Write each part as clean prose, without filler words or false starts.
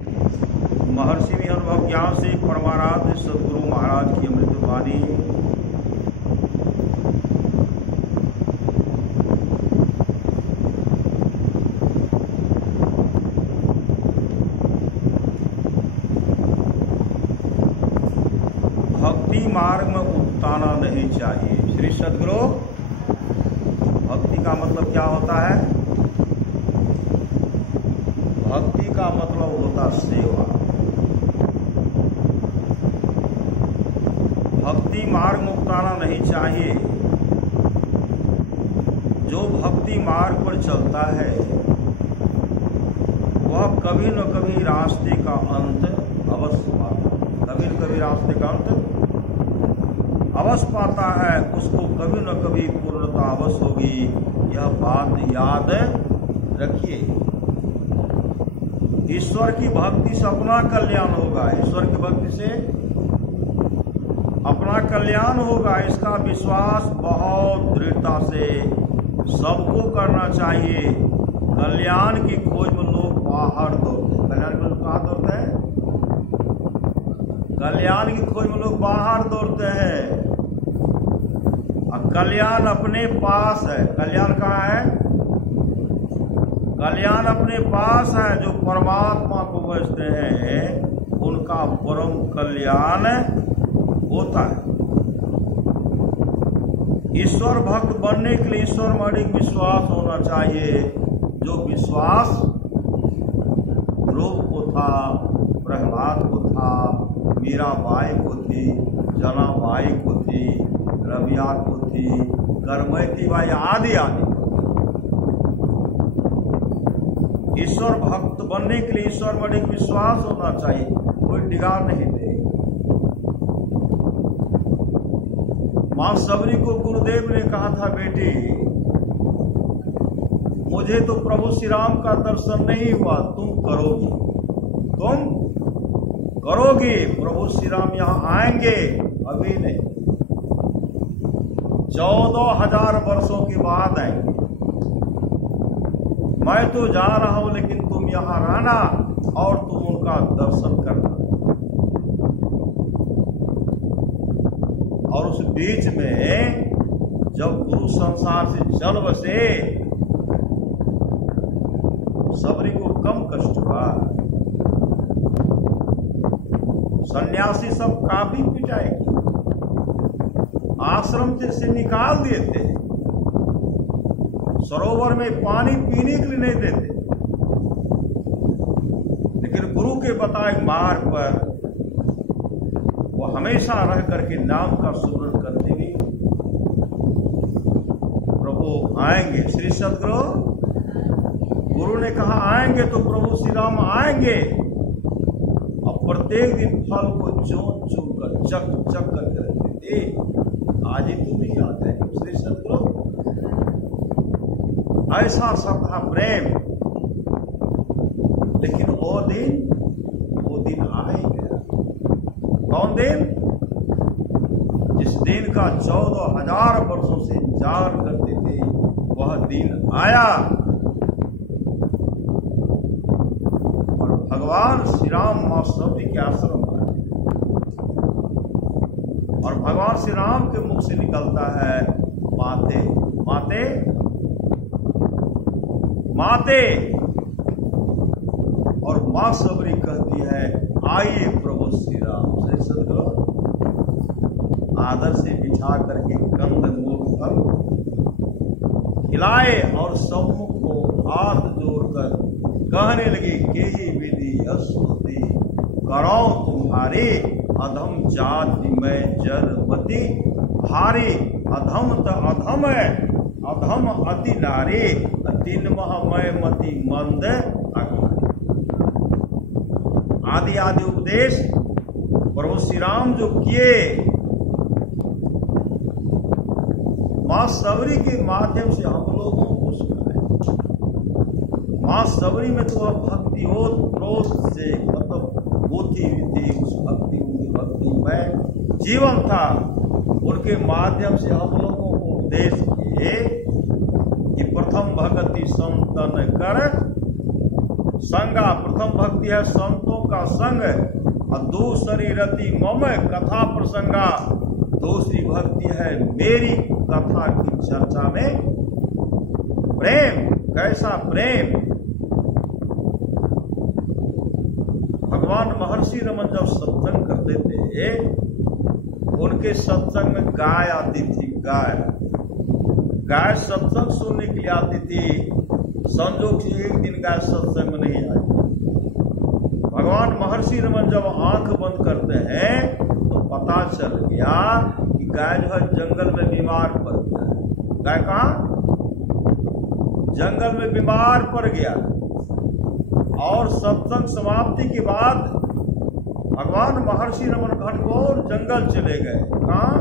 महर्षि में अनुभव ज्ञान से परमाराध्य सदगुरु महाराज की अमृत वाणी। भक्ति मार्ग में उकताना नहीं चाहिए। श्री सदगुरु, भक्ति का मतलब क्या होता है? भक्ति का मतलब होता सेवा। भक्ति मार्ग में उकताना नहीं चाहिए। जो भक्ति मार्ग पर चलता है वह कभी न कभी रास्ते का अंत अवश्य पाता है। कभी न कभी रास्ते का अंत अवश्य पाता है। उसको कभी न कभी पूर्णता अवश्य होगी। यह बात याद रखिए। ईश्वर की भक्ति से अपना कल्याण होगा। ईश्वर की भक्ति से अपना कल्याण होगा। इसका विश्वास बहुत दृढ़ता से सबको करना चाहिए। कल्याण की खोज में लोग बाहर दौड़ते हैं। कल्याण में लोग कहाँ दौड़ते हैं? कल्याण की खोज में लोग बाहर दौड़ते हैं। और कल्याण अपने पास है। कल्याण कहाँ है? कल्याण अपने पास है। जो परमात्मा को बचते हैं उनका परम कल्याण होता है। ईश्वर भक्त बनने के लिए ईश्वर में अधिक विश्वास होना चाहिए। जो विश्वास ध्रुव को था, प्रहलाद को था, मीराबाई को थी, जनाबाई को थी, रबिया को थी, करमैती बाई आदि आदि। ईश्वर भक्त बनने के लिए ईश्वर में अधिक विश्वास होना चाहिए। कोई डिगार नहीं दे। मां सबरी को गुरुदेव ने कहा था, बेटी मुझे तो प्रभु श्री राम का दर्शन नहीं हुआ, तुम करोगी। तुम करोगी। प्रभु श्री राम यहाँ आएंगे, अभी नहीं, 14,000 वर्षों के बाद आएंगे। मैं तो जा रहा हूं, लेकिन तुम यहाँ रहना और तुम उनका दर्शन करना। और उस बीच में जब गुरु संसार से चल बसे, सबरी को कम कष्ट हुआ। सन्यासी सब काफी पिटाएगी, आश्रम से निकाल दिए थे, सरोवर में पानी पीने के लिए नहीं देते। लेकिन गुरु के बताए मार्ग पर वो हमेशा रह करके नाम का सुमरण करते हुए प्रभु आएंगे। श्री सदगुरु, गुरु ने कहा आएंगे तो प्रभु श्री राम आएंगे। और प्रत्येक दिन फल को चून चून कर चक चक करके रखते थे। आज ही तुम ही याद है। श्री सदगुरु, ऐसा श्रद्धा प्रेम। लेकिन वो दिन आ ही गया। कौन दिन? जिस दिन का 14,000 वर्षों से इंतजार करते थे, वह दिन आया। और भगवान श्री राम मां सबरी के आश्रम आए। और भगवान श्री राम के मुख से निकलता है, माते माते माते। और मां सबरी कहती है, आइए प्रभु श्री राम। श्री सदगुरु, आदर से बिठा करके कंद मूल फल खिलाए और सम्मुख को हाथ जोड़कर कहने लगे, के ही विधि स्तुति करो तुम्हारी, अधम जाति में जरमती भारी। अधम त अधम है, अधम अति नारी, तीन महमय मति मंद। आदि आदि उपदेश प्रभु श्री राम जो किए, मां सबरी के माध्यम से हम लोगों को सुनाए। मां सबरी में तो अब भक्ति क्रोध से मतलब होती हुई थी। उस भक्ति में जीवन था। उनके माध्यम से हम लोगों को उपदेश किए कि प्रथम भगति संतन कर, संगा प्रथम भक्ति है संतों का संग, और दूसरी रति मम कथा प्रसंगा, दूसरी भक्ति है मेरी कथा की चर्चा में प्रेम। कैसा प्रेम? भगवान महर्षि रमन जब सत्संग करते थे, उनके सत्संग में गाय आती थी। गाय सत्संग सुनने के लिए आती थी। संजोग से एक दिन गाय सत्संग में नहीं आई। भगवान महर्षि रमन जब आंख बंद करते हैं तो पता चल गया कि गाय जो है जंगल में बीमार पड़ गया है। गाय कहाँ? जंगल में बीमार पड़ गया। और सत्संग समाप्ति के बाद भगवान महर्षि रमन घनघोर जंगल चले गए। कहाँ?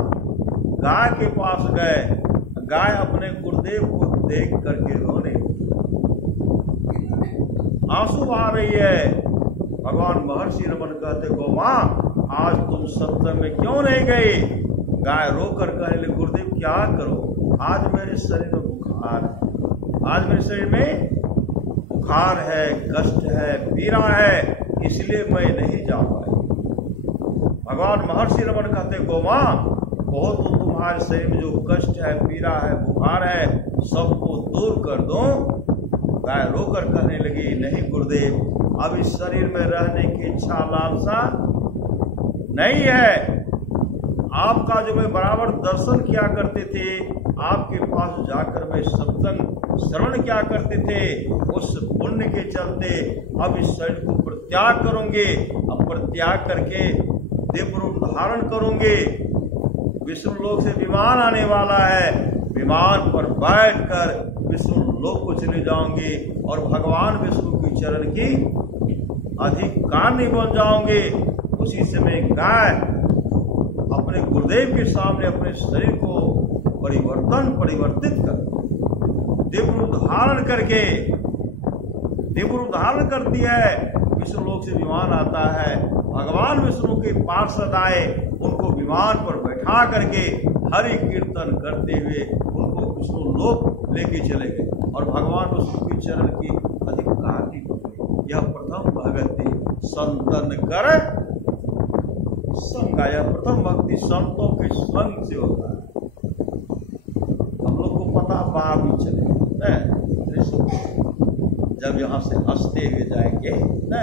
गाय के पास गए। गाय अपने गुरुदेव को देख करके रोने, आंसू बहा रही है। भगवान महर्षि रमन कहते, गो मां, आज तुम सत्संग में क्यों नहीं गई? गाय रोकर कहने लगी, गुरुदेव क्या करो, आज मेरे शरीर में बुखार है। आज मेरे शरीर में बुखार है, कष्ट है, पीड़ा है, इसलिए मैं नहीं जा पाई। भगवान महर्षि रमन कहते, गो मां, बहुत तो तुम्हारे शरीर में जो कष्ट है, पीड़ा है, बुखार है, सबको दूर कर दो। गाय रोकर कहने लगी, नहीं गुरुदेव, अब इस शरीर में रहने की इच्छा लालसा नहीं है। आपका जो मैं बराबर दर्शन किया करते थे, आपके पास जाकर मैं सत्संग श्रवण किया करते थे, उस पुण्य के चलते अब इस शरीर को परित्याग करूंगे। अब परित्याग करके दिव्य रूप धारण करूंगे। विष्णु लोक से विमान आने वाला है, विमान पर बैठकर विष्णु लोक को चले जाओगे और भगवान विष्णु की चरण की अधिकारी बन जाओगे। उसी समय गाय अपने गुरुदेव के सामने अपने शरीर को परिवर्तित कर दिव्य रूप धारण करके दिव्य रूप धारण करती है। विष्णु लोक से विमान आता है, भगवान विष्णु के पार्षद आए, उनको विमान पर बैठा करके हरि कीर्तन करते हुए उनको विष्णु लोक लेके चले गए और भगवान विष्णु की चरण की अधिकारी बने। यह प्रथम भक्ति संतन कर संग। यह प्रथम भक्ति संतों के संग से होता है। हम लोग को पता बाद में चले जब यहाँ से हंसते हुए जाएंगे न,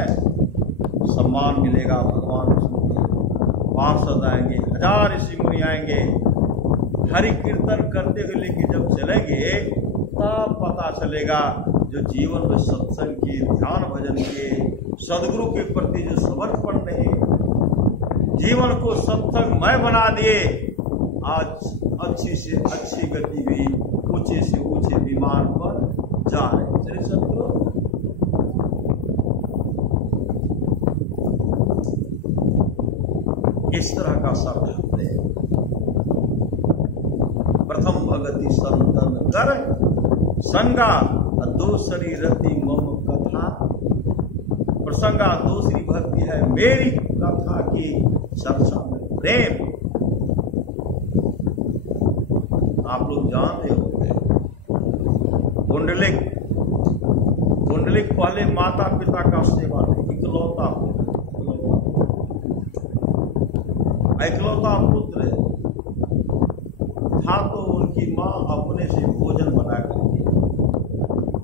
सम्मान मिलेगा, भगवान विष्णु के पार्षद आएंगे, 1000 ऋषि मुनि आएंगे, हरि कीर्तन करते हुए लेके जब चलेंगे तब पता चलेगा जो जीवन में सत्संग के, ध्यान भजन के, सदगुरु के प्रति जो समर्पण नहीं, जीवन को सत्संगमय बना दिए, आज अच्छी से अच्छी गति भी ऊंचे से ऊंचे विमान पर जा रहे। चलिए सदगुरु इस तरह का शब्द है। प्रथम भगति संतन कर संगा, दूसरी रति मम कथा प्रसंगा, दूसरी भक्ति है मेरी कथा की चर्चा में प्रेम। आप लोग जानते होंगे कुंडलिक पहले माता पिता का सेवा नहीं, इकलौता पुत्र था, तो उनकी माँ अपने से भोजन बना करके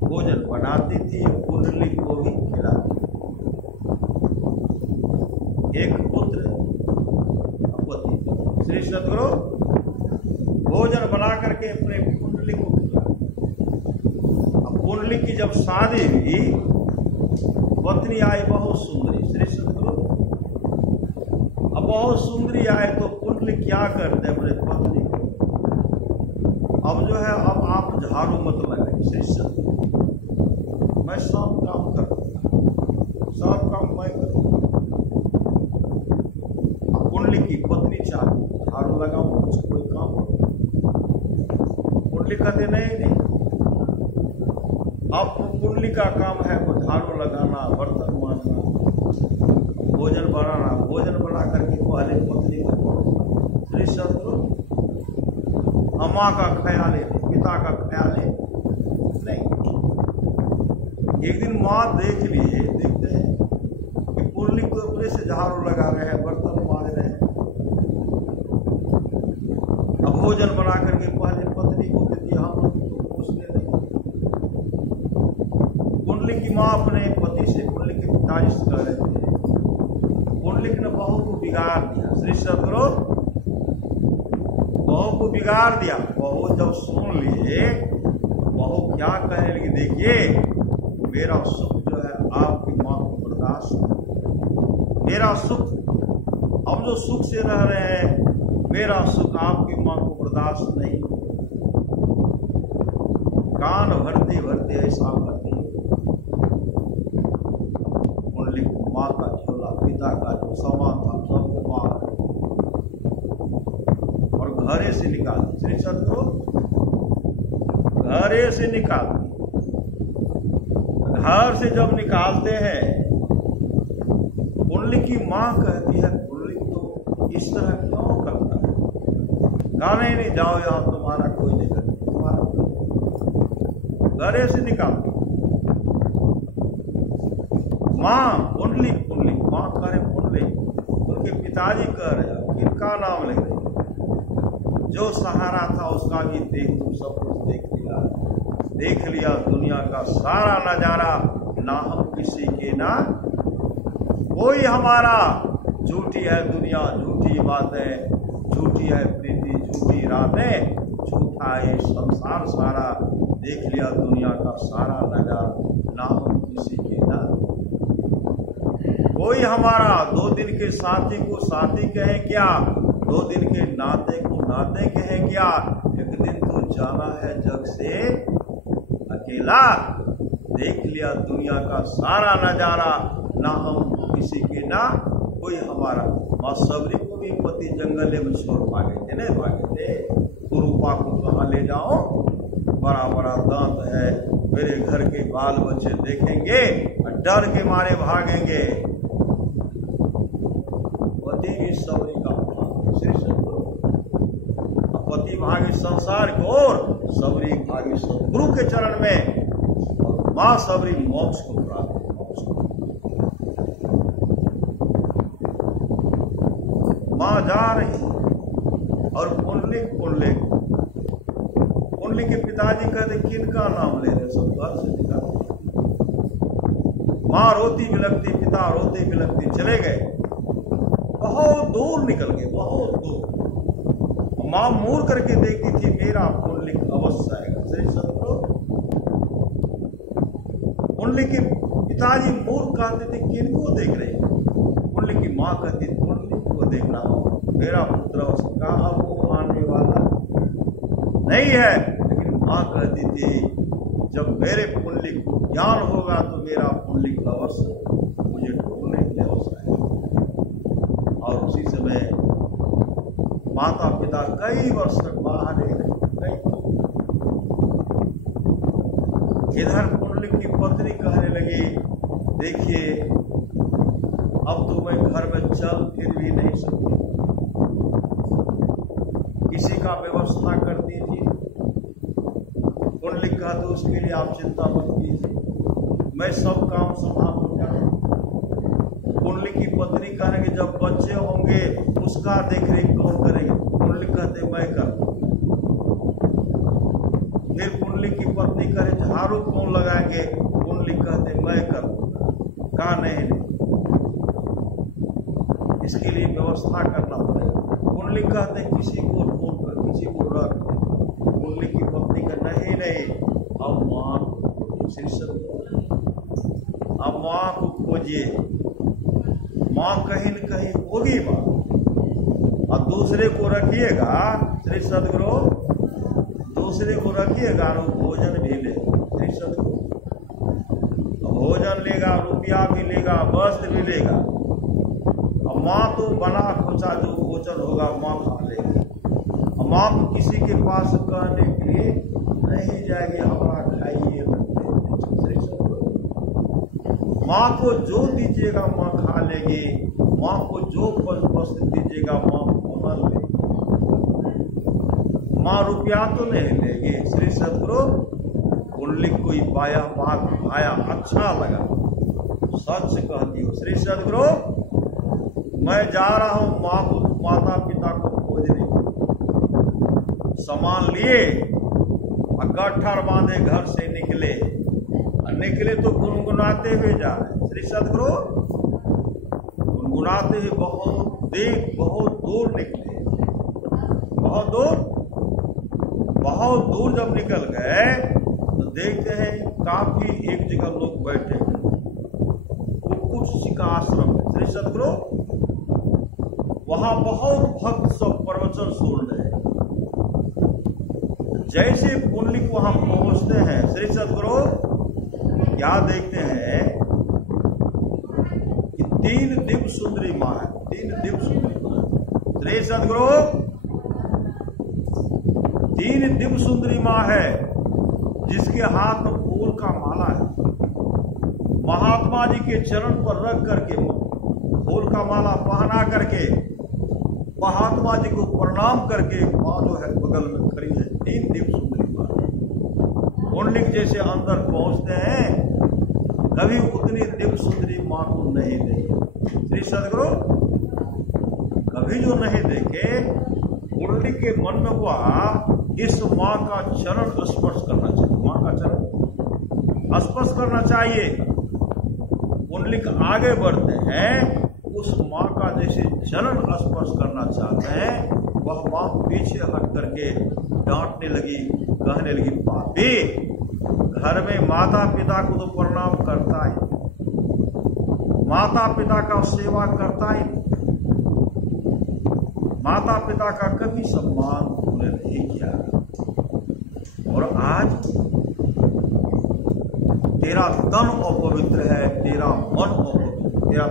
भोजन बनाती थी, कुंडलिक को भी खिलाती। एक पुत्र पति श्री सदगुरु भोजन बना करके अपने कुंडली को खिलाते। अब कुंडली की जब शादी हुई, पत्नी आई बहुत सुंदरी, श्री सदगुरु अब बहुत सुंदरी आए तो कुंडली क्या करते अपने पत्नी को, अब जो है अब आप झाड़ू मत लगाइए श्री सदगुरु, मैं सब काम करूंगा, सब काम मैं करूंगा। कुंडली की पत्नी चाहती झाड़ू लगाओ, मुझे कोई काम करो। कुंडली कहते नहीं, अब कुंडली का काम है वो झाड़ू लगाना, बर्तन मांजना, भोजन बनाना। भोजन बना करके पहले पत्नी को श्री सदगुरु अम्मा का ख्याल है, पिता का ख्याल है नहीं, एक दिन माँ देखते हैं कि पुंडलिक तो अपने से झाड़ू लगा रहे हैं, बर्तन मांज रहे हैं। अब भोजन बना करके पहले पत्नी को दे दिया, हम लोग तो उसने नहीं। पुंडलिक की माँ अपने पति से पुंडलिक के पिताजी से कह रहे थे, पुंडलिक ने बहू को बिगाड़ दिया। श्री सदगुरु बहू को बिगाड़ दिया। बहू जब सुन लिए, बहू क्या कहने लगी, देखिए मेरा सुख जो है आपकी माँ को बर्दाश्त, मेरा सुख, हम जो सुख से रह रहे हैं, मेरा सुख आपकी माँ को बर्दाश्त नहीं। कान भरते भरते ऐसा करती है। पुंडलिक माँ का झोला, पिता का जो सामान था सबको मार और घरे से निकाल दी। श्री सदगुरु घरे से निकाल दी। घर से जब निकालते हैं, पुंडलिक की माँ कहती है, पुंडलिक तो इस तरह क्यों करता है? गाने नहीं, जाओ यहां, तुम्हारा कोई नहीं करता, तुम्हारा कोई। घरे से निकाल दी। माँ पुंडलिक पुंडलिक, माँ कह रहे पुंडलिक, उनके पिताजी कह रहे, किनका नाम ले रहे? जो सहारा था उसका भी देख, तुम सब कुछ देख लिया दुनिया का सारा नजारा, ना हम किसी के ना कोई हमारा। झूठी है दुनिया, झूठी बातें, झूठी है प्रीति, झूठी रातें, झूठा है संसार सारा। देख लिया दुनिया का सारा नजारा, ना हम किसी के ना कोई हमारा। 2 दिन के साथी को साथी कहे क्या, 2 दिन के नाते को नाते कहे क्या? एक दिन तो जाना है जग से अकेला। देख लिया दुनिया का सारा नजारा, ना हम किसी के ना कोई हमारा। माँ सबरी को भी पति जंगले में छोड़ भागे थे, नहीं भागे थे। कुरूपा को कहाँ ले जाओ, बड़ा बड़ा दांत है, मेरे घर के बाल बच्चे देखेंगे और डर के मारे भागेंगे। पति भी सबरी का श्री सदगुरु, पति भागी संसार की ओर, सबरी भागी सदगुरु के चरण में, और मां सबरी मोक्ष को प्राप्त। मां जा रही और पुंडलिक के पिताजी कहते, किनका नाम ले रहे? सब घर से निकाल। मां रोती बिलखती, पिता रोते बिलखती चले गए, बहुत दूर निकल गए, बहुत दूर। मां मुड़ करके देखती थी, मेरा पुंडलिक अवश्य आएगा। श्री सदगुरु पुंडलिक के पिताजी मुड़ कहते थे, किनको देख रहे? पुंडलिक की मां कहती, पुंडलिक को देख रहा हूं, मेरा पुत्र अवश्य का अब वो आने वाला नहीं है। लेकिन मां कहती थी, जब मेरे पुंडलिक को ज्ञान होगा तो मेरा पुंडलिक अवश्य मुझे ढूंढने के लिए अवश्य आएगा। और उसी समय माता पिता कई वर्ष तक बाहर नहीं रहे। इधर पुंडलिक की पत्नी कहने लगी, देखिए अब तो मैं घर में चल फिर भी नहीं सकती, किसी का व्यवस्था कर दीजिए। पुंडलिक कहा, तो उसके लिए आप चिंता मत कीजिए, मैं सब काम संभालूंगा। पुंडलिक की पत्नी कहने कि जब बच्चे होंगे उसका देखरेख कौन करेगा? पुंडलिक कहते, मैं कर। फिर पुंडलिक की पत्नी कहे, झाड़ू कौन लगाएंगे? पुंडलिक कहते, मैं कर। कहा नहीं, इसके लिए व्यवस्था करना पड़ेगा। पुंडलिक कहते, किसी को ढूंढ कर, किसी को रख। पुंडलिक की पत्नी का नहीं, अब मां अब मां को खोजिए, मां कहीं न कहीं होगी बात। और दूसरे को रखिएगा, श्री सदगुरु दूसरे को रखिएगा, और भोजन भी लेगा। श्री सदगुरु भोजन लेगा, रुपया भी लेगा, वस्त्र भी लेगा। और मां तो बना खोचा जो भोजन होगा मां खा लेगी। मां को किसी के पास कहने के लिए नहीं जाएगी, हमारा खाइए। मां को जो दीजिएगा मां खा लेगी, मां को जो वस्त्र दीजिएगा मां पहन लेगी। मां रुपया तो नहीं लेगी। श्री सदगुरु पुंडलिक कोई पाया बात आया अच्छा लगा, सच कहती हो श्री सदगुरु, मैं जा रहा हूं माता पिता को खोजने, सामान लिए और गट्ठर बांधे घर से निकले तो गुनगुनाते हुए जा रहे। श्री सदगुरु गुनगुनाते हुए बहुत दूर निकले, बहुत दूर जब निकल गए तो देखते हैं काफी एक जगह लोग बैठे हैं, कुछ का आश्रम है। श्री सदगुरु वहां बहुत भक्त सब प्रवचन सुन रहे हैं। जैसे पुंडलिक वहां पहुंचते हैं श्री सदगुरु क्या देखते हैं कि 3 दिव्य सुंदरी मां है, 3 दिव्य सुंदरी मां। श्री सदगुरु 3 दिव्य सुंदरी मां है जिसके हाथ में फूल का माला है। महात्मा जी के चरण पर रख करके फूल का माला पहना करके महात्मा जी को प्रणाम करके मां जो है बगल में खड़ी है। 3 दिव्य सुंदरी मां। पुंडलिक जैसे अंदर पहुंचते हैं कभी उतनी दिव्य सुंदरी मां को नहीं देखे। श्री सदगुरु कभी जो नहीं देखे, पुंडलिक के मन में हुआ इस मां का चरण स्पर्श करना चाहिए, मां का चरण स्पर्श करना चाहिए। पुंडलिक आगे बढ़ते हैं, उस मां का जैसे चरण स्पर्श करना चाहते हैं, वह मां पीछे हट करके डांटने लगी, कहने लगी, पापी घर में माता पिता को तो प्रणाम करता ही, माता पिता का सेवा करता ही, माता पिता का कभी सम्मान तूने नहीं किया, और आज तेरा तन अपवित्र है, तेरा मन अपवित्र, तेरा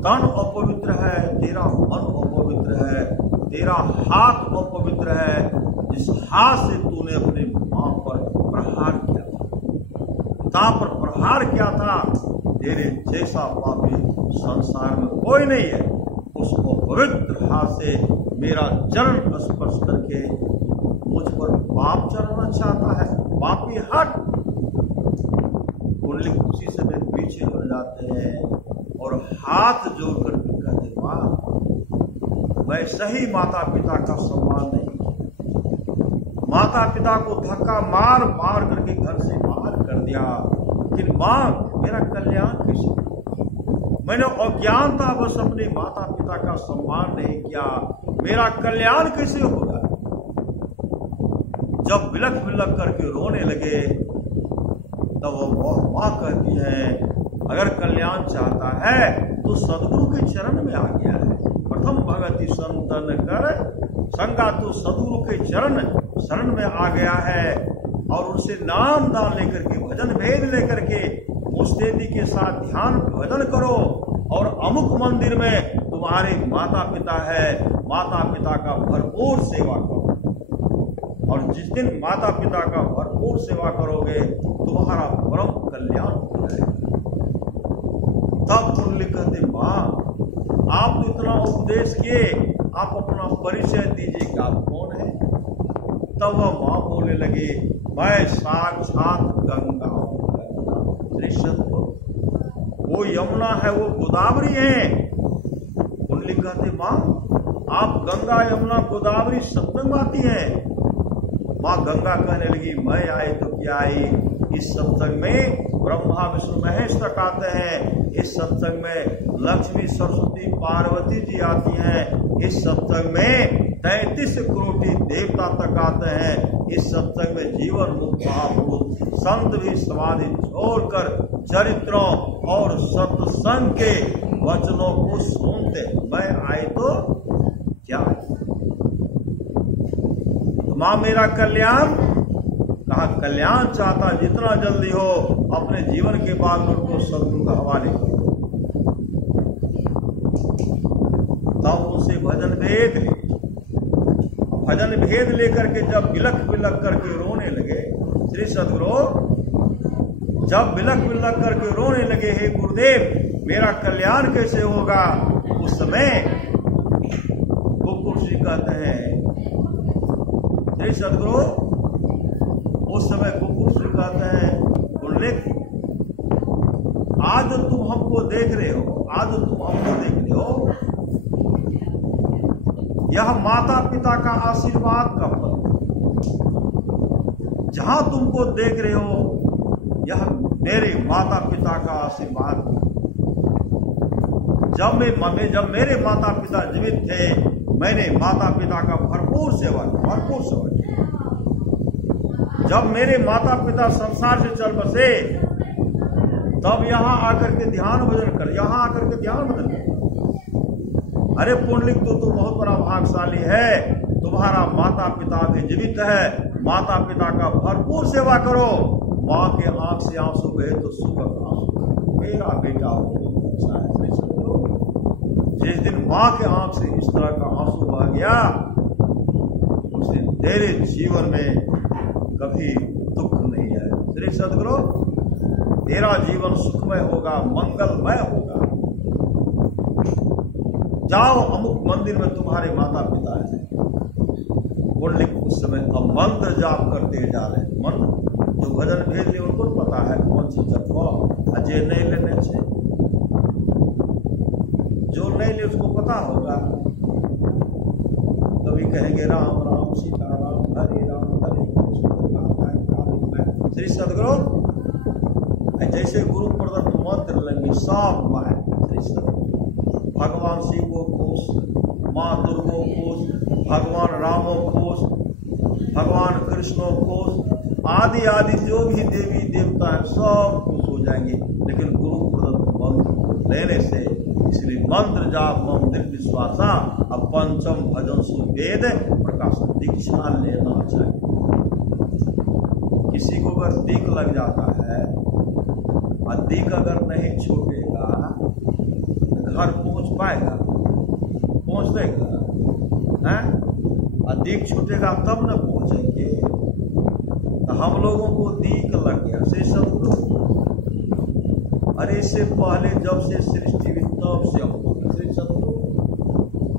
तन अपवित्र है, तेरा मन अपवित्र है, तेरा हाथ अपवित्र है, जिस हाथ से तूने अपने मां पर प्रहार किया था, पिता पर प्रहार किया था, तेरे जैसा पापी संसार में कोई नहीं है। उस अपवित्र हाथ से मेरा चरण स्पर्श करके मुझ पर पाप चढ़ना चाहता है, पापी हट। पुंडलिक उसी समय पीछे हट जाते हैं और हाथ जोड़ कर कहते, मां मैं सही माता पिता का सम्मान नहीं किया, माता पिता को धक्का मार करके घर से बाहर कर दिया, फिर मां मेरा कल्याण कैसे, मैंने अज्ञानतावश अपने माता पिता का सम्मान नहीं किया, मेरा कल्याण कैसे होगा। जब बिलख बिलख करके रोने लगे तब वो मां कहती है, अगर कल्याण चाहता है तो सदगुरु के चरण में आ गया है। प्रथम भगति संतन कर संगा, तो सदगुरु के शरण में आ गया है, और उनसे नाम दान लेकर के भजन भेद लेकर के मुस्तैदी के साथ ध्यान भजन करो, और अमुक मंदिर में तुम्हारे माता पिता है, माता पिता का भरपूर सेवा करो, और जिस दिन माता पिता का भरपूर सेवा करोगे तुम्हारा परम कल्याण हो जाएगा। तब पुंडलिक कहते, मां आप तो इतना उपदेश किए, आप अपना परिचय दीजिए कि आप कौन है। तब वह मां बोलने लगी, मैं साक्षात गंगा हूं। वो यमुना है, वो गोदावरी है। पुंडलिक कहते, मां आप गंगा यमुना गोदावरी सत्संग आती है। मां गंगा कहने लगी, मैं आई तो क्या आई, इस सत्संग में ब्रह्मा विष्णु महेश तक आते हैं, इस सत्संग में लक्ष्मी सरस्वती पार्वती जी आती हैं, इस सत्संग में 33 करोड़ देवता तक आते हैं, इस सत्संग में जीवन मुक्त महापुरुष संत भी समाधि छोड़कर चरित्रों और सत्संग के वचनों को सुनते। मैं आई तो क्या, मां मेरा कल्याण, कहा कल्याण चाहता जितना जल्दी हो अपने जीवन के बाद उनको सदगुरु का हवाले करो। तब उनसे भजन भेद लेकर के जब बिलख बिलख करके रोने लगे, श्री सदगुरु जब बिलख बिलख करके रोने लगे, हे गुरुदेव मेरा कल्याण कैसे होगा, उस समय गोकुल जी कहते हैं, श्री सदगुरु उस समय कुकुर से कहते हैं उल्लेख, आज तुम हमको देख रहे हो, आज तुम हमको देख रहे हो, यह माता पिता का आशीर्वाद का फल। जहां तुमको देख रहे हो यह मेरे माता पिता का आशीर्वाद। जब मेरे माता पिता जीवित थे मैंने माता पिता का भरपूर सेवा किया। जब मेरे माता पिता संसार से चल बसे तब यहां आकर के ध्यान भजन कर। अरे पुंडलिक तो बहुत बड़ा भाग्यशाली है, तुम्हारा माता पिता भी जीवित है, माता पिता का भरपूर सेवा करो। माँ के आंख से आंसू बहे तो सुख आंसू, मेरा बेटा अच्छा है। जिस दिन माँ के आंख से इस तरह का आंसू बह गया उस दिन तेरे जीवन में कभी दुख नहीं है। श्री सद्गुरु, तेरा जीवन सुखमय होगा, मंगलमय होगा। जाओ, अमुक मंदिर में तुम्हारे माता पिता हैं। पुंडलिक उस समय अब मंत्र जाप करते जा रहे। मंत्र जो भजन भेज ले उनको पता है कौन सी जप अजय नहीं लेने से, जो नहीं ले उसको पता होगा। कभी कहेंगे राम राम सीता राम हरे कृष्ण। श्री सद्गुरु जैसे गुरु प्रदत्त मंत्र लेंगे सब पाए। श्री सद्गुरु भगवान शिव को खुश, माँ दुर्गो खुश, भगवान रामो खुश, भगवान कृष्णो खुश, आदि आदि जो भी देवी देवता है सब खुश हो जाएंगे। लेकिन गुरु प्रदत्त मंत्र लेने से, इसलिए मंत्र जाप मम दृढ़ विश्वासा अब पंचम भजन सुवेद प्रकाश दीक्षा लेना चाहिए। किसी को अगर दीक लग जाता है और दीक अगर नहीं छूटेगा घर पहुंच पाएगा, पहुंच देगा है? और दीक छूटेगा तब न पहुंचेंगे। तो हम लोगों को दीक लग गया से सद्गुरु, अरे इससे पहले जब से सृष्टि हुई तब से हम से सद्गुरु,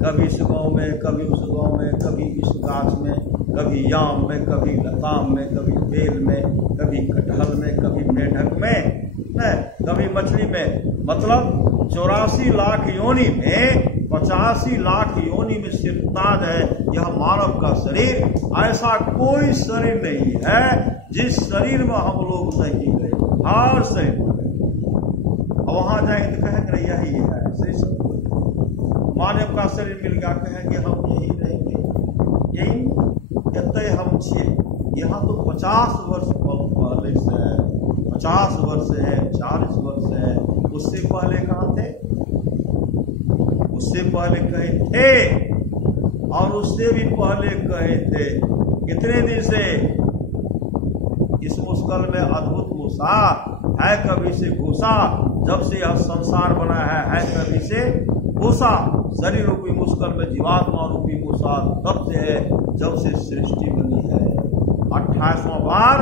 कभी इस गांव में, कभी उस गांव में, कभी इस गाछ में, कभी याम में, कभी लताम में, कभी बेल में, कभी कटहल में, कभी मेढक में, कभी मछली में। मतलब 84 लाख योनि में 85 लाख योनि में सिरताज है यह मानव का शरीर। ऐसा कोई शरीर नहीं है जिस शरीर में हम लोग नहीं गए, हर शरीर में वहां जाएंगे तो कहेंगे यही है। श्री सद्गुरु मानव का शरीर मिल गया, कहेंगे हम यही रहेंगे, यही कहते हम छे। यहाँ तो 50 वर्ष पहले से है, 50 वर्ष है, 40 वर्ष है। उससे पहले कहाँ थे? उससे पहले कहीं थे और उससे भी पहले कहीं थे। कितने दिन से इस मुश्किल में अद्भुत मूसा है, कभी से घुसा। जब से यह संसार बना है कभी से घुसा। शरीर रूपी मुश्किल में जीवात्मा रूपी मूसा तब से है जब से सृष्टि बनी है। 28वां बार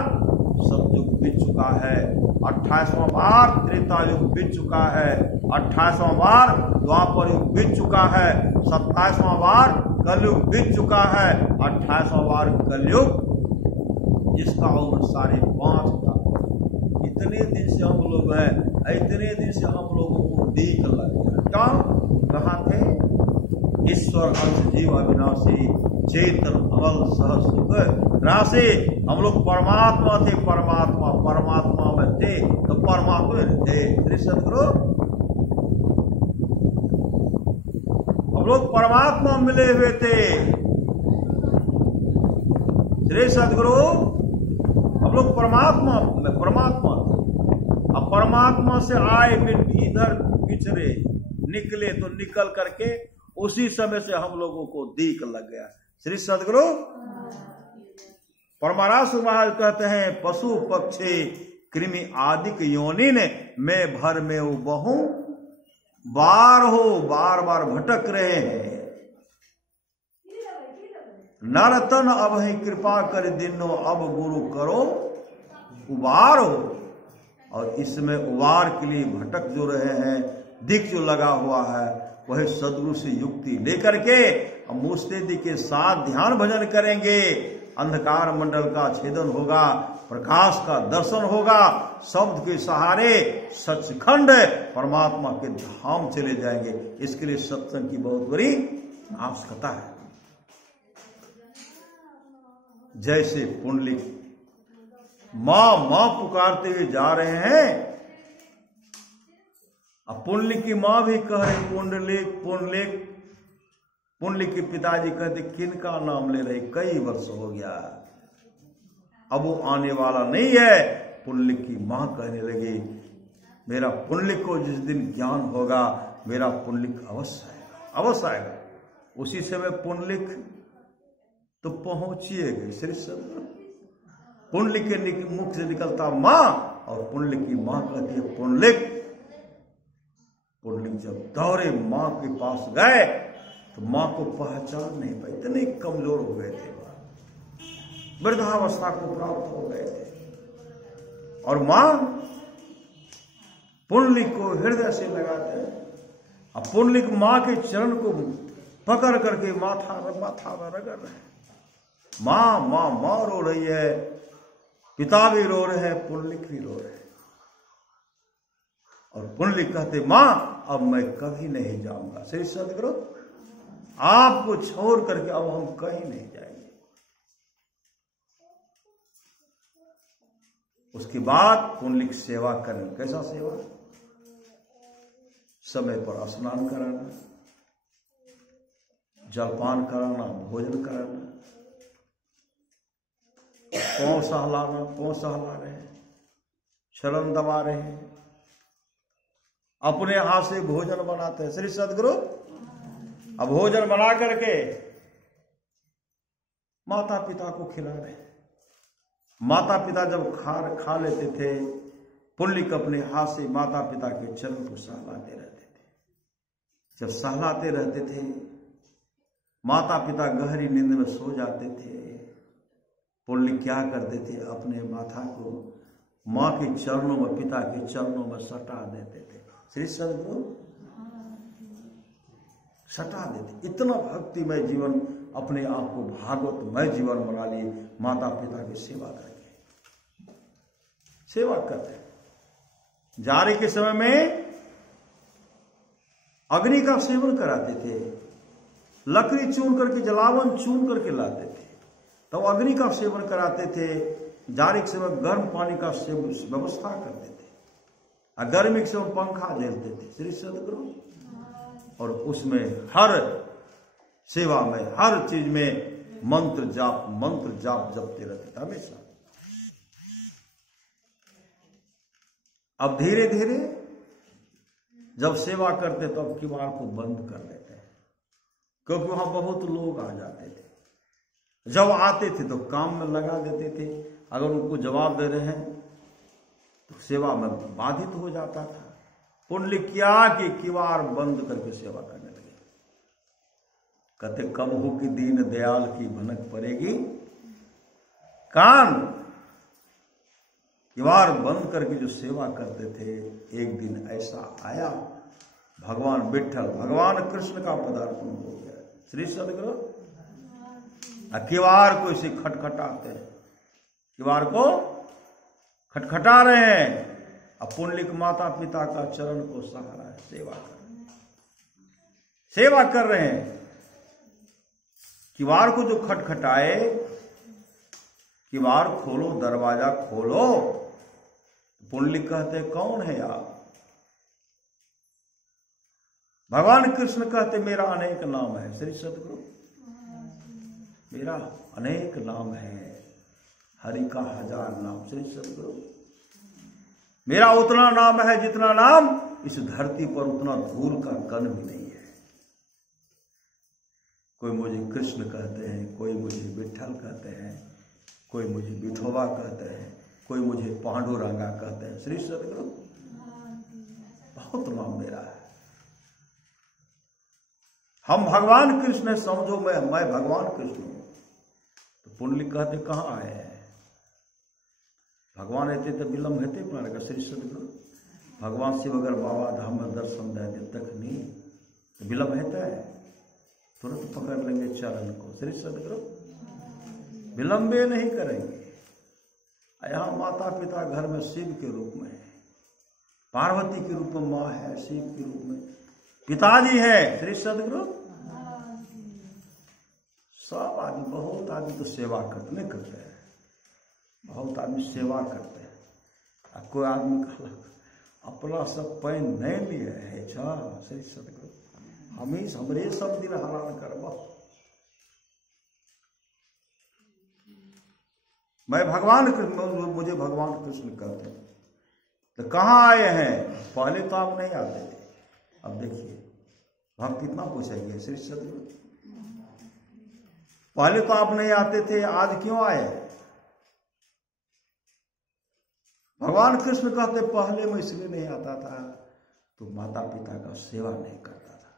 सतयुग बीत चुका है, 28वां बार त्रेता युग बीत चुका है, 28वां बार द्वापर युग बीत चुका है, 27वां बार कलयुग बीत चुका है, 28वां बार कलयुग जिसका उम्र 5.5 का। इतने दिन से हम लोग हैं, इतने दिन से हम लोगों को दीख लग गया। कहाँ थे? ईश्वर अंश जीव अविनाशी चेतन अमल सह सुख राशि। हम लोग परमात्मा थे, परमात्मा में थे तो परमात्मा में थे। श्री सद्गुरु, हम लोग परमात्मा मिले हुए थे। श्री सद्गुरु, हम लोग परमात्मा थे। अब परमात्मा से आए फिर इधर पिछड़े निकले तो निकल करके उसी समय से हम लोगों को दीख लग गया। श्री सद्गुरु परमारास महाराज कहते हैं पशु पक्षी कृमि आदिक योनि ने मैं भर में बहु बार हो बार बार भटक रहे हैं। नरतन अब ही कृपा कर दिनो अब गुरु करो उबार हो। और इसमें उबार के लिए भटक जो रहे हैं, दिख जो लगा हुआ है, वह सदगुरु से युक्ति लेकर के मुस्तैदी के साथ ध्यान भजन करेंगे अंधकार मंडल का छेदन होगा, प्रकाश का दर्शन होगा, शब्द के सहारे सचखंड परमात्मा के धाम चले जाएंगे। इसके लिए सत्संग की बहुत बड़ी आवश्यकता है। जैसे पुंडलिक मां मां पुकारते हुए जा रहे हैं, अब पुंडलिक की मां भी कह रहे पुंडलिक पुंडलिक। पुंडलिक के पिताजी कहते किनका नाम ले रहे, कई वर्ष हो गया, अब वो आने वाला नहीं है। पुंडलिक की मां कहने लगी मेरा पुंडलिक को जिस दिन ज्ञान होगा मेरा पुंडलिक अवश्य आएगा, अवश्य आएगा। उसी समय पुंडलिक तो पहुंचिए गए। श्री सत्य पुंडलिक के मुख से निकलता मां, और पुंडलिक की मां कहती है पुंडलिक। पुंडलिक जब दौड़े मां के पास गए तो मां को पहचान नहीं पाए, इतने कमजोर हो गए थे, वृद्धावस्था को प्राप्त हो गए थे। और मां पुंडलिक को हृदय से लगाते हैं। अब पुंडलिक मां के चरण को पकड़ करके माथा में रगड़ रहे हैं। मां मां मां रो रही है, पिता भी रो रहे हैं, पुंडलिक भी रो रहे हैं। और पुंडलिक कहते मां अब मैं कभी नहीं जाऊंगा, श्री सद्गुरु आपको छोड़ करके अब हम कहीं नहीं जाएंगे। उसके बाद पुंडलिक सेवा करें। कैसा सेवा? समय पर स्नान कराना, जलपान कराना, भोजन कराना, पांव सहला रहे हैं, शरण दबा रहे हैं, अपने हाथ से भोजन बनाते हैं। श्री सद्गुरु अब भोजन बना करके माता पिता को खिला रहे हैं। माता पिता जब खा लेते थे, पुंडलिक अपने हाथ से माता पिता के चरण को सहलाते रहते थे। जब सहलाते रहते थे, माता पिता गहरी नींद में सो जाते थे। पुंडलिक क्या करते थे, अपने माथा को मां के चरणों में, पिता के चरणों में सटा देते थे। श्री सद्गुरु सटा देते। इतना भक्तिमय जीवन, अपने आप को भागवतमय जीवन बना लिए, माता पिता की सेवा करके सेवा करते। जाड़े के समय में अग्नि का सेवन कराते थे, लकड़ी चुन करके, जलावन चुन करके लाते थे, तो अग्नि का सेवन कराते थे। जाड़े के समय गर्म पानी का व्यवस्था करते थे, और गर्मी के समय पंखा झेलते थे। श्री सद्गुरु और उसमें हर सेवा में, हर चीज में मंत्र जाप जपते रहते थे हमेशा। अब धीरे धीरे जब सेवा करते तो अब किवाड़ को बंद कर देते हैं, क्योंकि वहां बहुत लोग आ जाते थे। जब आते थे तो काम में लगा देते थे, अगर उनको जवाब दे रहे हैं तो सेवा में बाधित हो जाता था। पुंडलिक क्या कि किवाड़ बंद करके सेवा करने लगे। कहते कब हो कि दीन दयाल की भनक पड़ेगी कान। किवाड़ बंद करके जो सेवा करते थे, एक दिन ऐसा आया, भगवान विठ्ठल, भगवान कृष्ण का पदार्पण हो गया। श्री सद्गुरु किवाड़ को इसे खटखटाते हैं, किवाड़ को खटखटा रहे हैं। अब पुंडलिक माता पिता का चरण को सहारा है, सेवा कर रहे हैं। किवाड़ को जो खटखटाए, किवाड़ खोलो, दरवाजा खोलो। पुंडलिक कहते कौन है आप? भगवान कृष्ण कहते मेरा अनेक नाम है। श्री सद्गुरु मेरा अनेक नाम है, हरि का 1000 नाम। श्री सद्गुरु मेरा उतना नाम है जितना नाम इस धरती पर उतना धूल का कण भी नहीं है। कोई मुझे कृष्ण कहते हैं, कोई मुझे विठ्ठल कहते हैं, कोई मुझे विठोबा कहते हैं, कोई मुझे पांडुरंगा कहते हैं। श्री सद्गुरु बहुत नाम मेरा है। हम भगवान कृष्ण है, समझो मैं भगवान कृष्ण हूं। तो पुंडलिक कहते कहां आए हैं? भगवान रहते तो विलम्ब हेते प्राण का। श्री सद्गुरु भगवान शिव अगर बाबा धाम में दर्शन दे तक नहीं तो विलम्ब हेता है, तुरंत पकड़ लेंगे चरण को। श्री सद्गुरु विलंबे नहीं करेंगे। यहाँ माता पिता घर में शिव के रूप में है, पार्वती के रूप में माँ है, शिव के रूप में पिताजी है श्री सदगुरु। सब आदमी, बहुत आदमी तो सेवा करते हैं, बहुत आदमी सेवा करते हैं। अब कोई आदमी कहला अपना सब पैन नहीं लिए है श्री सदगुरु, हमरे सब दिन हरान करवा। मैं भगवान कृष्ण, मुझे भगवान कृष्ण कहते हैं। तो कहाँ आए हैं? पहले तो आप नहीं आते थे, अब देखिए हम कितना पूछेंगे श्री सदगुरु। पहले तो आप नहीं आते थे, आज क्यों आए? भगवान कृष्ण कहते पहले मैं इसलिए नहीं आता था तो माता पिता का सेवा नहीं करता था।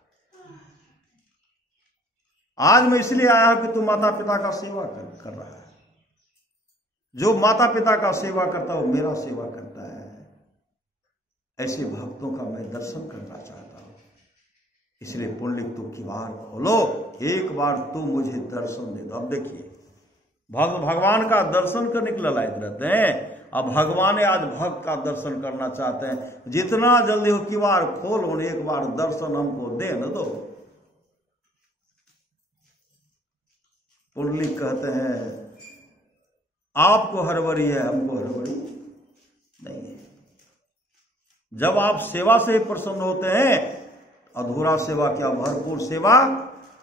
आज मैं इसलिए आया कि तू माता पिता का सेवा कर रहा है। जो माता पिता का सेवा करता है वो मेरा सेवा करता है। ऐसे भक्तों का मैं दर्शन करना चाहता हूं, इसलिए पुंडलिक तू किवाड़ खोलो, एक बार तू मुझे दर्शन दे दो। अब देखिए भगवान का दर्शन करने के लिए लायक रहते हैं। अब भगवान आज भक्त का दर्शन करना चाहते हैं। जितना जल्दी हो किवाड़ खोलो, एक बार दर्शन हमको दे न दो। पुंडलिक कहते हैं आपको हड़बड़ी है, हमको हड़बड़ी नहीं है। जब आप सेवा से ही प्रसन्न होते हैं, अधूरा सेवा क्या भरपूर सेवा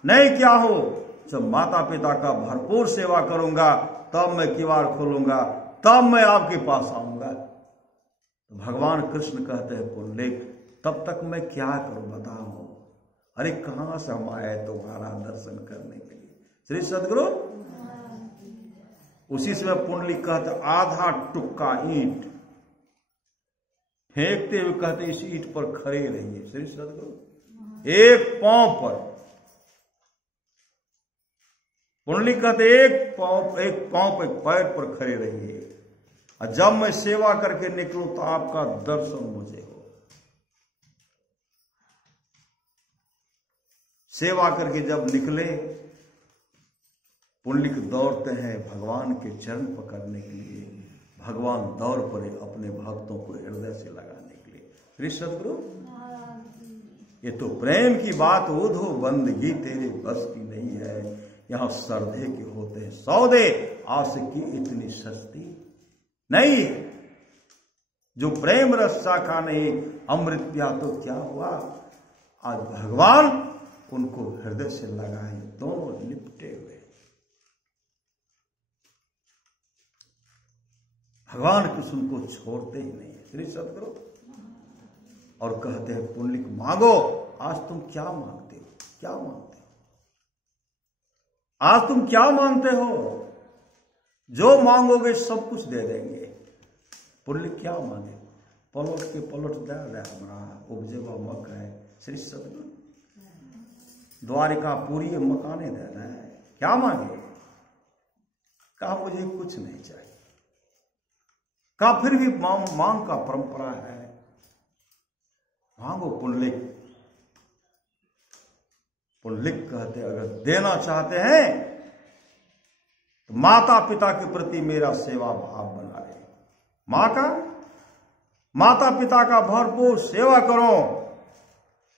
नहीं क्या हो। जब माता पिता का भरपूर सेवा करूंगा तब मैं किवाड़ खोलूंगा, तब मैं आपके पास आऊंगा। तो भगवान कृष्ण कहते हैं पुंडलिक तब तक मैं क्या करूं बताओ। अरे कहां से हम आए तुम्हारा दर्शन करने के लिए श्री सदगुरु। उसी समय पुंडलिक कहते आधा टुक्का ईंट फेंकते हुए कहते इस ईंट पर खड़े रहिए श्री सदगुरु। एक पांव पर पुंडलिक कहते एक पांव एक पैर पर खड़े रहिए, और जब मैं सेवा करके निकलूं तो आपका दर्शन मुझे हो। सेवा करके जब निकले पुंडलिक दौड़ते हैं भगवान के चरण पकड़ने के लिए। भगवान दौड़ पड़े अपने भक्तों को हृदय से लगाने के लिए श्री सदगुरु। ये तो प्रेम की बात, उधो बंदगी तेरे बस की नहीं है। यहां श्रद्धे के होते हैं सौदे, आशिकी इतनी सस्ती नहीं। जो प्रेम रस का नहीं अमृत पिया तो क्या हुआ। आज भगवान उनको हृदय से लगाए, दोनों लिपटे हुए। भगवान कृष्ण को छोड़ते ही नहीं श्री सदगुरु। और कहते हैं पुंडलिक मांगो, आज तुम क्या मांगते हो, क्या मांगते हो, आज तुम क्या मांगते हो। जो मांगोगे सब कुछ दे देंगे। पुंडलिक क्या मांगे, पलट के पलट दे हमारा उपजेवा मक है श्री सदगुरु। द्वारिका पूरी मकाने दे रहा है, क्या मांगे। कहा मुझे कुछ नहीं चाहिए। कहा फिर भी मांग का परंपरा है, मांगो पुंडलिक। पुंडलिक कहते अगर देना चाहते हैं तो माता पिता के प्रति मेरा सेवा भाव बना रहे। माता पिता का भरपूर सेवा करो,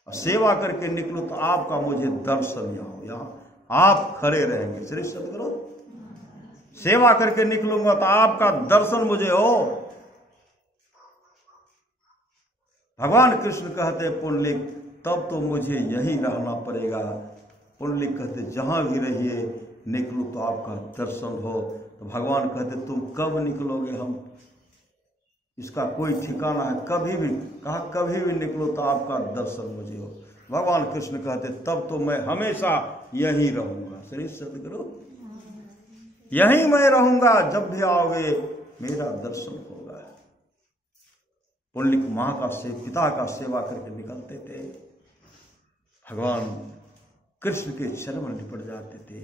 और सेवा करके निकलो तो आपका मुझे दर्शन यहां आप खड़े रहेंगे श्री सदगुरु। सेवा करके निकलूंगा तो आपका दर्शन मुझे हो। भगवान कृष्ण कहते पुंडलिक तब तो मुझे यहीं रहना पड़ेगा। पुंडलिक कहते जहां भी रहिए निकलो तो आपका दर्शन हो। तो भगवान कहते तुम कब निकलोगे, हम इसका कोई ठिकाना है, कभी भी। कहा कभी भी निकलो तो आपका दर्शन मुझे हो। भगवान कृष्ण कहते तब तो मैं हमेशा यहीं रहूंगा श्री सदगुरु। यहीं मैं रहूंगा, जब भी आओगे मेरा दर्शन होगा। पुंडलिक मां का पिता का सेवा करके निकलते थे। भगवान कृष्ण के चरण में लिपट जाते थे,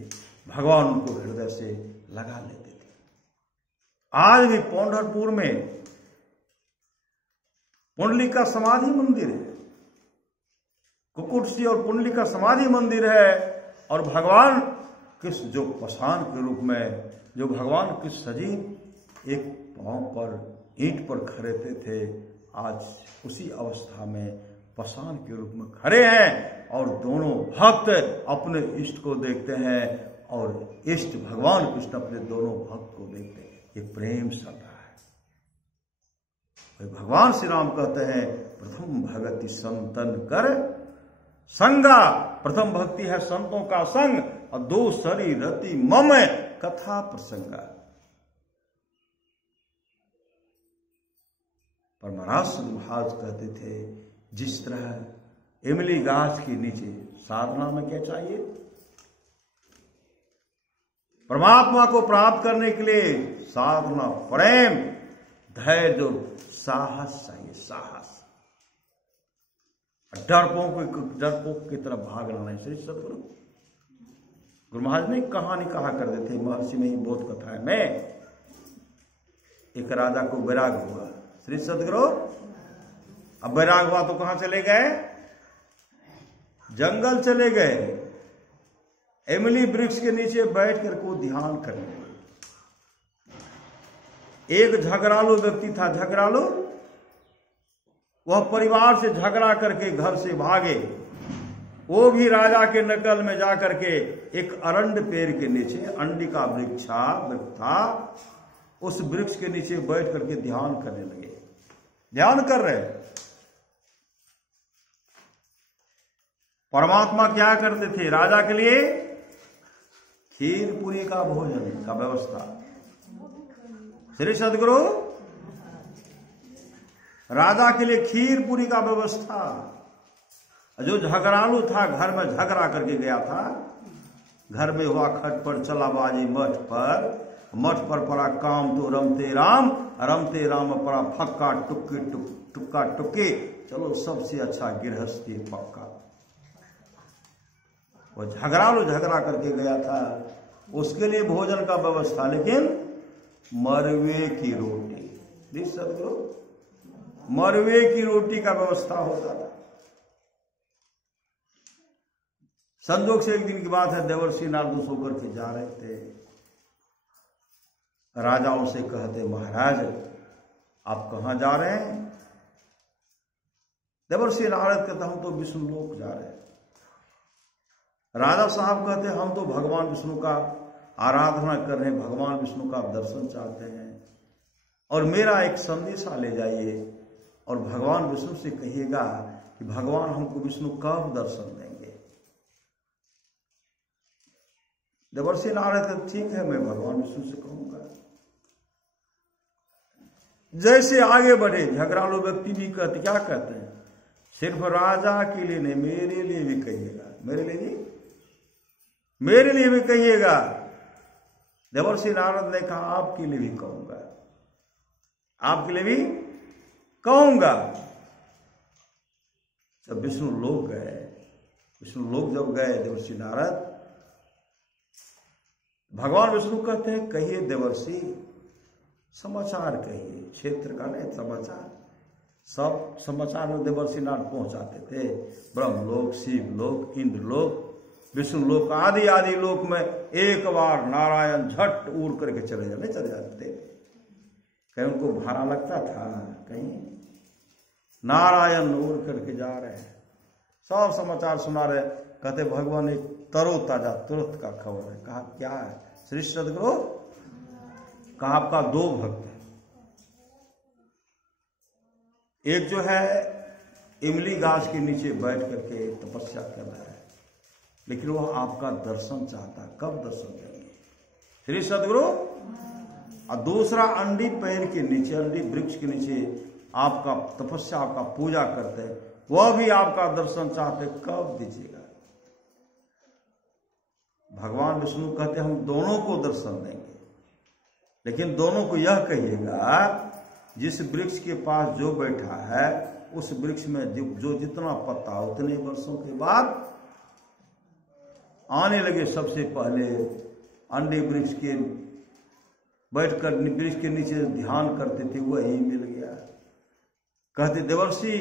भगवान उनको हृदय से लगा लेते थे। आज भी पंढरपुर में पुंडलिक का समाधि मंदिर है, कुकुटसी और पुंडलिक का समाधि मंदिर है। और भगवान कृष्ण जो पाषाण के रूप में, जो भगवान कृष्ण सजीव एक पांव पर ईंट पर खड़े थे, आज उसी अवस्था में पाषाण के रूप में खड़े हैं और दोनों भक्त अपने इष्ट को देखते हैं और इष्ट भगवान कृष्ण अपने दोनों भक्त को देखते हैं। ये प्रेम चल रहा है। भगवान श्री राम कहते हैं प्रथम भगति संतन कर संगा, प्रथम भक्ति है संतों का संग, और दो सरी रति मम कथा प्रसंगा। पर महाराज महाराज कहते थे जिस तरह इमली गाछ के नीचे साधना में क्या चाहिए, परमात्मा को प्राप्त करने के लिए साधना, प्रेम, धैर्य और साहस चाहिए। साहस, डरपोक की तरफ भागना नहीं। श्री सदगुरु गुरु महाराज ने कहानी कहा करते थे, महर्षि में ही बोध कथा में। एक राजा को वैराग हुआ, श्री सदगुरु अब वैराग हुआ तो कहां चले गए, जंगल चले गए, इमली वृक्ष के नीचे बैठ कर को ध्यान करने लगे। एक झगड़ालू व्यक्ति था, झगड़ालू, वह परिवार से झगड़ा करके घर से भागे। वो भी राजा के नकल में जाकर के एक अरंड पेड़ के नीचे, अंडी का वृक्ष था, उस वृक्ष के नीचे बैठ करके ध्यान करने लगे। ध्यान कर रहे, परमात्मा क्या करते थे, राजा के लिए खीर पूरी का भोजन का व्यवस्था। श्री सदगुरु राजा के लिए खीर पूरी का व्यवस्था। जो झगड़ालू था घर में झगड़ा करके गया था, घर में हुआ खटपट, चलाबाजी मठ पर पड़ा काम तो रमते राम पड़ा फक्का टुक्का टुक्के। चलो सबसे अच्छा गृहस्थी पक्का। वो झगड़ालू झगड़ा करके गया था, उसके लिए भोजन का व्यवस्था, लेकिन मरवे की रोटी, सदगुरु मरवे की रोटी का व्यवस्था होता था। संजोग से एक दिन की बात है, देवर्षि नारद होकर के जा रहे थे, राजाओं से कहते महाराज आप कहां जा रहे हैं। देवर्षि नारद कहते हम तो विष्णु लोक जा रहे हैं। राजा साहब कहते हम तो भगवान विष्णु का आराधना कर रहे हैं, भगवान विष्णु का दर्शन चाहते हैं, और मेरा एक संदेशा ले जाइए और भगवान विष्णु से कहिएगा कि भगवान हमको विष्णु कब दर्शन देंगे। देवर्षि नारद ठीक है, मैं भगवान विष्णु से कहूंगा। जैसे आगे बढ़े, झगड़ालू व्यक्ति भी कहते, क्या कहते हैं, सिर्फ राजा के लिए नहीं, मेरे लिए भी कहिएगा, मेरे लिए भी कहिएगा। देवर्षि नारद ने कहा आपके लिए भी कहूंगा, आपके लिए भी कहूंगा। जब विष्णु लोक गए, विष्णु लोक जब गए देवर्षि नारद, भगवान विष्णु कहते हैं कहिए देवर्षि, समाचार कहिए, क्षेत्र का नहीं समाचार। सब समाचार में देवर्षि नारद पहुंचाते थे। ब्रह्मलोक, शिवलोक, इंद्रलोक, विष्णु लोक आदि लोक में एक बार नारायण झट उड़ करके चले जाते थे। कहीं उनको भाड़ा लगता था, कहीं नारायण उड़ करके जा रहे हैं, सब समाचार सुना रहे। कहते भगवान एक तरोताजा तुरंत का खबर है। कहा क्या है, श्री सदगुरु कहा आपका दो भक्त है, एक जो है इमली गाछ के नीचे बैठ करके तपस्या कर रहा है, लेकिन वह आपका दर्शन चाहता, कब दर्शन देंगे श्री सदगुरु। और दूसरा अंडी पेड़ के नीचे, अंडी वृक्ष के नीचे आपका तपस्या, आपका पूजा करते हैं, वह भी आपका दर्शन चाहते, कब दीजिएगा। भगवान विष्णु कहते हम दोनों को दर्शन देंगे, लेकिन दोनों को यह कहिएगा जिस वृक्ष के पास जो बैठा है उस वृक्ष में जो जितना पत्ता, उतने वर्षों के बाद आने लगे। सबसे पहले अंडे वृक्ष के बैठकर वृक्ष के नीचे ध्यान करते थे, वही मिल गया। कहते देवर्षि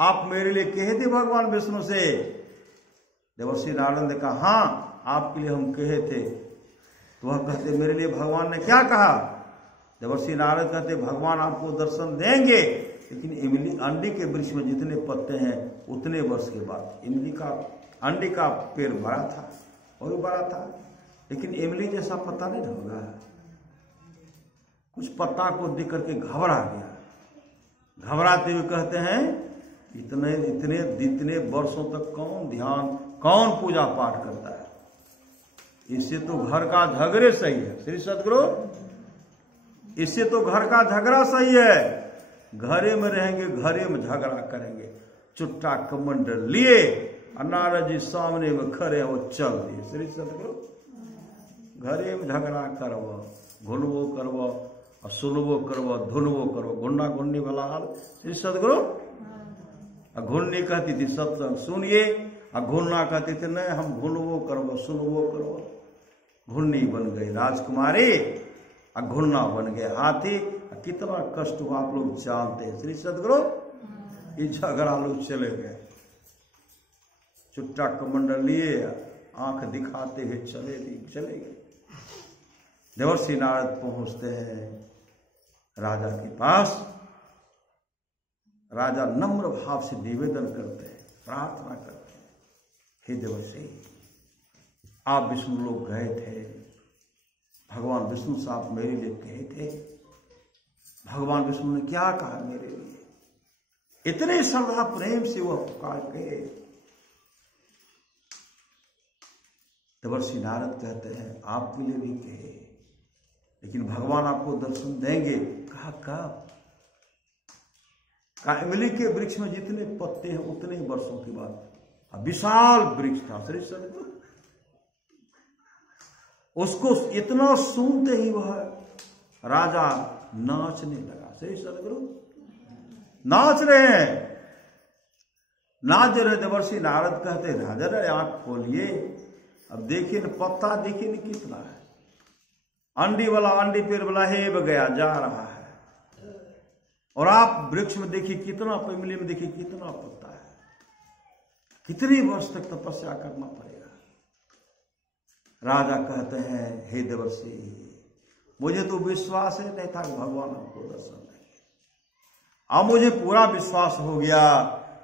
आप मेरे लिए कहे थे भगवान विष्णु से देवर्षि नारद ने कहा हाँ आपके लिए हम कहे थे। तो वह कहते मेरे लिए भगवान ने क्या कहा? देवर्षि नारद कहते भगवान आपको दर्शन देंगे, लेकिन इमली अंडी के वृक्ष में जितने पत्ते हैं उतने वर्ष के बाद। इमली का अंडी का पेड़ बड़ा था और बड़ा था, लेकिन इमली जैसा पत्ता नहीं होगा। कुछ पत्ता को देख करके घबरा गया। घबराते हुए कहते हैं इतने इतने इतने वर्षों तक कौन पूजा पाठ करता है? इससे तो घर का झगड़े सही है। श्री सदगुरु, इससे तो घर का झगड़ा सही है। घरे में रहेंगे, घरे में झगड़ा करेंगे। चुट्टा कमंडल लिए नारद जी सामने में खड़े वो चल दिए। श्री सदगुरु, घरे में झगड़ा करवो, घुनवो करवो, और सुनवो करवो, धुनवो करो, घुन्ना घुन्नी वाला हाल। श्री सदगुरु, घुन्नी कहती थी सत्संग सुनिए, और घुन्ना कहती थी नहीं हम घुनवो करवो, सुनवो करो। घुन्नी बन गई राजकुमारी, और घुन्ना बन गए हाथी। कितना कष्ट हुआ आप लोग जानते हैं। श्री सदगुरु, ये झगड़ा लोग चले गए, चुट्टा कमंडल लिए आंख दिखाते हुए चले गए। देवर्षि नारद पहुंचते हैं राजा के पास। राजा नम्र भाव से निवेदन करते हैं, प्रार्थना करते हैं, हे देवर्षि आप विष्णु लोग गए थे, भगवान विष्णु साहब मेरे लिए कहे थे, भगवान विष्णु ने क्या कहा मेरे लिए? इतने श्रद्धा प्रेम से वह पुकार के देवर्षि नारद कहते हैं आपके लिए भी कहे, लेकिन भगवान आपको दर्शन देंगे। कहा कब? कहा इमली के वृक्ष में जितने पत्ते हैं उतने वर्षों के बाद। विशाल वृक्ष था। श्री सदगुरु, उसको इतना सुनते ही वह राजा नाचने लगा। श्री सदगुरु, नाच रहे हैं, नाच रहे। देवर्षि नारद कहते राजा रे आंख खोलिए, अब देखिए न पत्ता, देखिए न कितना है। अंडी वाला अंडी पेड़ वाला हेब गया जा रहा है, और आप वृक्ष में देखिए कितना, इमली में देखिए कितना पत्ता है। कितनी वर्ष तक तपस्या करना पड़ेगा। राजा कहते हैं हे देवर्षि, मुझे तो विश्वास ही नहीं था कि भगवान आपको दर्शन देंगे। अब मुझे पूरा विश्वास हो गया,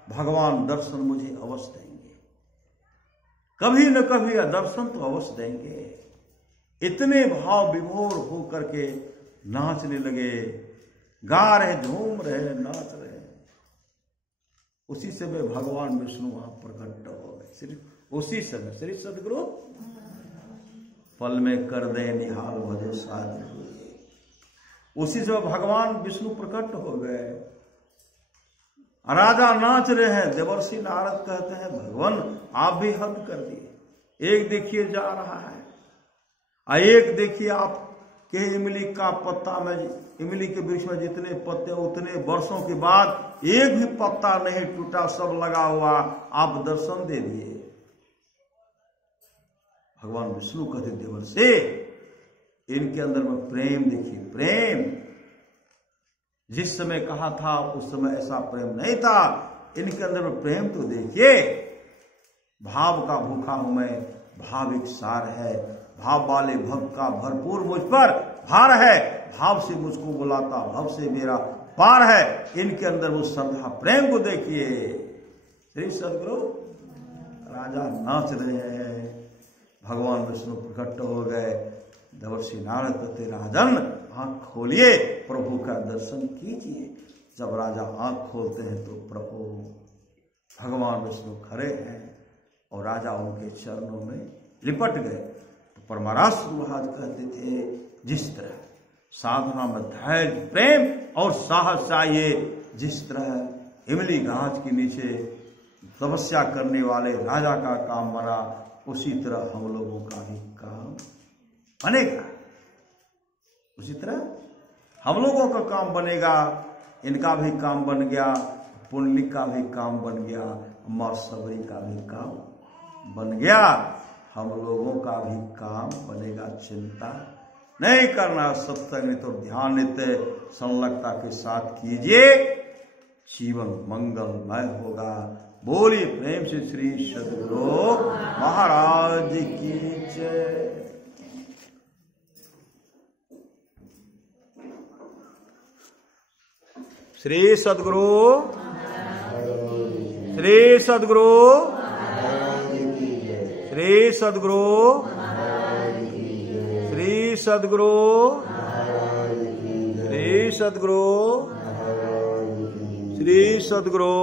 भगवान दर्शन मुझे अवश्य देंगे, कभी न कभी दर्शन तो अवश्य देंगे। इतने भाव विभोर होकर के नाचने लगे, गा रहे, झूम रहे, नाच रहे। उसी समय भगवान विष्णु वहां प्रकट हो गए। उसी समय श्री सदगुरु, पल में कर दे निहाल भजो साधु। उसी समय भगवान विष्णु प्रकट हो गए। राजा नाच रहे हैं। देवर्षि नारद कहते हैं भगवान आप भी हद कर दिए। एक देखिए जा रहा है, एक देखिए आप के इमली का पत्ता में, इमली के वृक्ष में जितने पत्ते उतने वर्षों के बाद एक भी पत्ता नहीं टूटा, सब लगा हुआ, आप दर्शन दे दिए। भगवान विष्णु कहते देवर्षि इनके अंदर में प्रेम देखिए, प्रेम जिस समय कहा था उस समय ऐसा प्रेम नहीं था। इनके अंदर में प्रेम तो देखिए। भाव का भूखा हूं मैं, भाव एक सार है, भाव वाले भक्त का भरपूर मुझ पर भार है, भाव से मुझको बुलाता भव से मेरा पार है। इनके अंदर वो श्रद्धा प्रेम को देखिए। श्री सदगुरु, राजा नाच रहे हैं, भगवान विष्णु प्रकट हो गए। देवर्षि नारद कहते राजन आंख खोलिए, प्रभु का दर्शन कीजिए। जब राजा आंख खोलते हैं तो प्रभु भगवान विष्णु खड़े हैं और राजा उनके चरणों में लिपट गए। तो परमाराष्ट्र महाराज कहते थे जिस तरह साधना में धैर्य, प्रेम और साहस चाहिए, जिस तरह इमली गाछ के नीचे तपस्या करने वाले राजा का काम बना, उसी तरह हम लोगों का भी काम बनेगा। उसी तरह हम लोगों का काम बनेगा। इनका भी काम बन गया, पुंडलिक का भी काम बन गया, मां सबरी का भी काम बन गया, हम लोगों का भी काम बनेगा। चिंता नहीं करना। सत्संग नित्य और ध्यान नित्य संलग्नता के साथ कीजिए, जीवन मंगलमय होगा। बोलिए प्रेम से श्री सद्गुरु महाराज की जय। श्री सद्गुरु श्री सद्गुरु श्री सद्गुरु श्री सद्गुरु श्री सद्गुरु श्री सद्गुरु